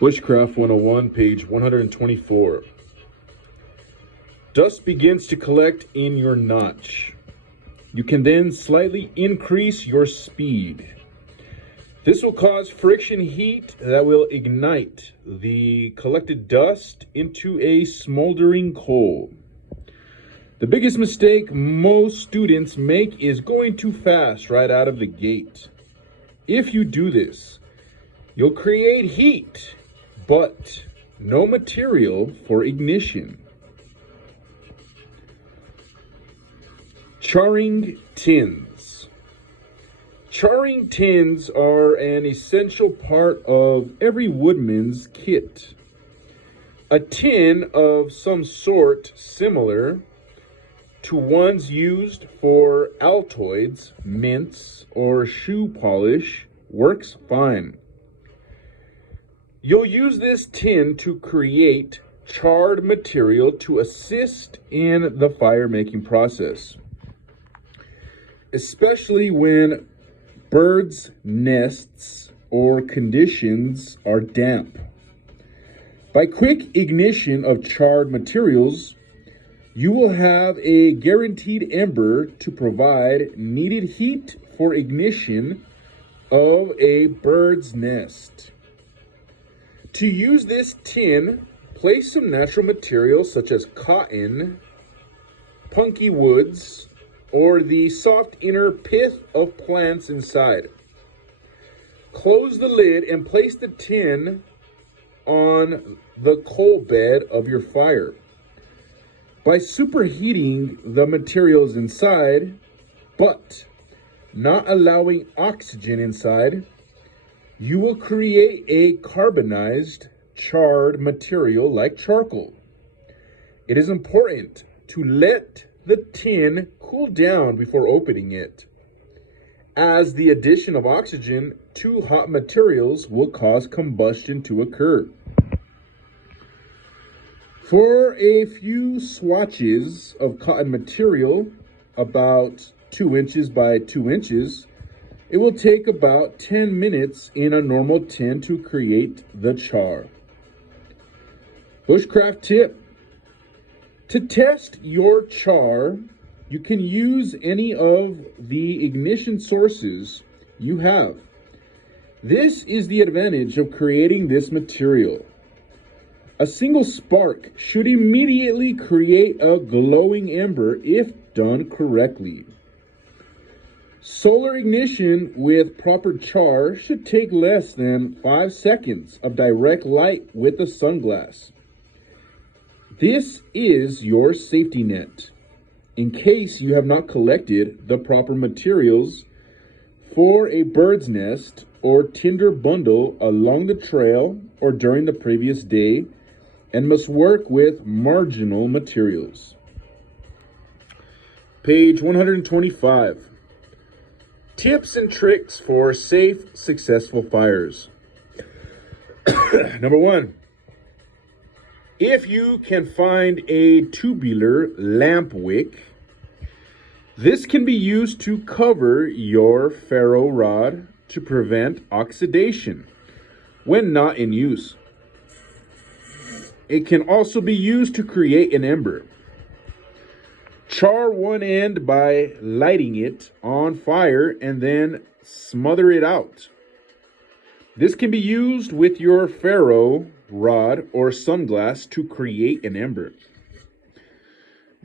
Bushcraft 101, page 124. Dust begins to collect in your notch. You can then slightly increase your speed. This will cause friction heat that will ignite the collected dust into a smoldering coal. The biggest mistake most students make is going too fast right out of the gate. If you do this, you'll create heat, but no material for ignition. Charring tins. Charring tins are an essential part of every woodman's kit. A tin of some sort similar to ones used for Altoids, mints, or shoe polish works fine. You'll use this tin to create charred material to assist in the fire making process, especially when birds' nests or conditions are damp. By quick ignition of charred materials, you will have a guaranteed ember to provide needed heat for ignition of a bird's nest. To use this tin, place some natural materials such as cotton, punky woods, or the soft inner pith of plants inside. Close the lid and place the tin on the coal bed of your fire. By superheating the materials inside, but not allowing oxygen inside, you will create a carbonized, charred material like charcoal. It is important to let the tin cool down before opening it, as the addition of oxygen to hot materials will cause combustion to occur. For a few swatches of cotton material, about 2 inches by 2 inches, it will take about 10 minutes in a normal tin to create the char. Bushcraft tip. To test your char, you can use any of the ignition sources you have. This is the advantage of creating this material. A single spark should immediately create a glowing ember if done correctly. Solar ignition with proper char should take less than 5 seconds of direct light with a sunglass. This is your safety net in case you have not collected the proper materials for a bird's nest or tinder bundle along the trail or during the previous day, and must work with marginal materials. Page 125. Tips and tricks for safe, successful fires. Number 1. If you can find a tubular lamp wick, this can be used to cover your ferro rod to prevent oxidation when not in use. It can also be used to create an ember. Char one end by lighting it on fire and then smother it out. This can be used with your ferro rod or sunglass to create an ember.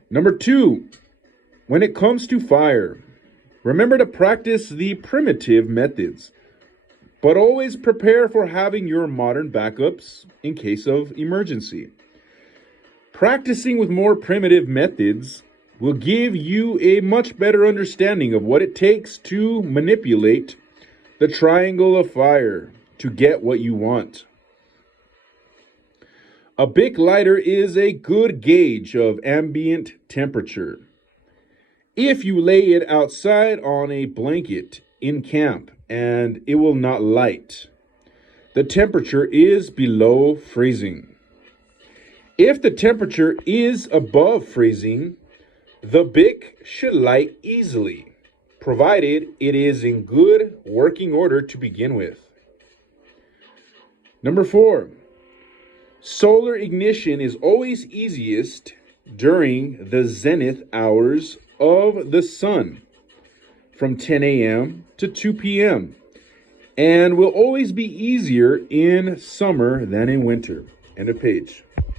Number 2, when it comes to fire, remember to practice the primitive methods, but always prepare for having your modern backups in case of emergency. Practicing with more primitive methods will give you a much better understanding of what it takes to manipulate the triangle of fire to get what you want. A Bic lighter is a good gauge of ambient temperature. If you lay it outside on a blanket in camp and it will not light, the temperature is below freezing. If the temperature is above freezing, the Bic should light easily, provided it is in good working order to begin with. Number 4, Solar ignition is always easiest during the zenith hours of the sun, from 10 a.m. to 2 p.m., and will always be easier in summer than in winter. End of page.